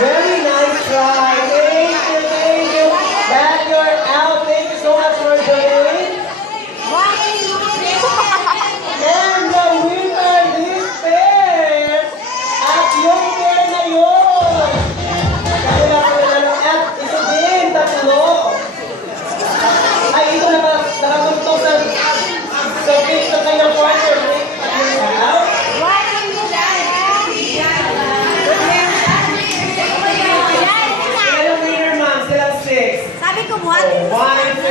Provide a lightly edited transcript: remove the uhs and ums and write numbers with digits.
Very nice try. Thank you. That you're out. Thank you so much for joining. And the winner this pair at yung pair na yun. Kasi at ito din, tatlo. Ay, ito na nakatugtog sa pitch ng kanyang partner. Sabi ko, what? 1, 2.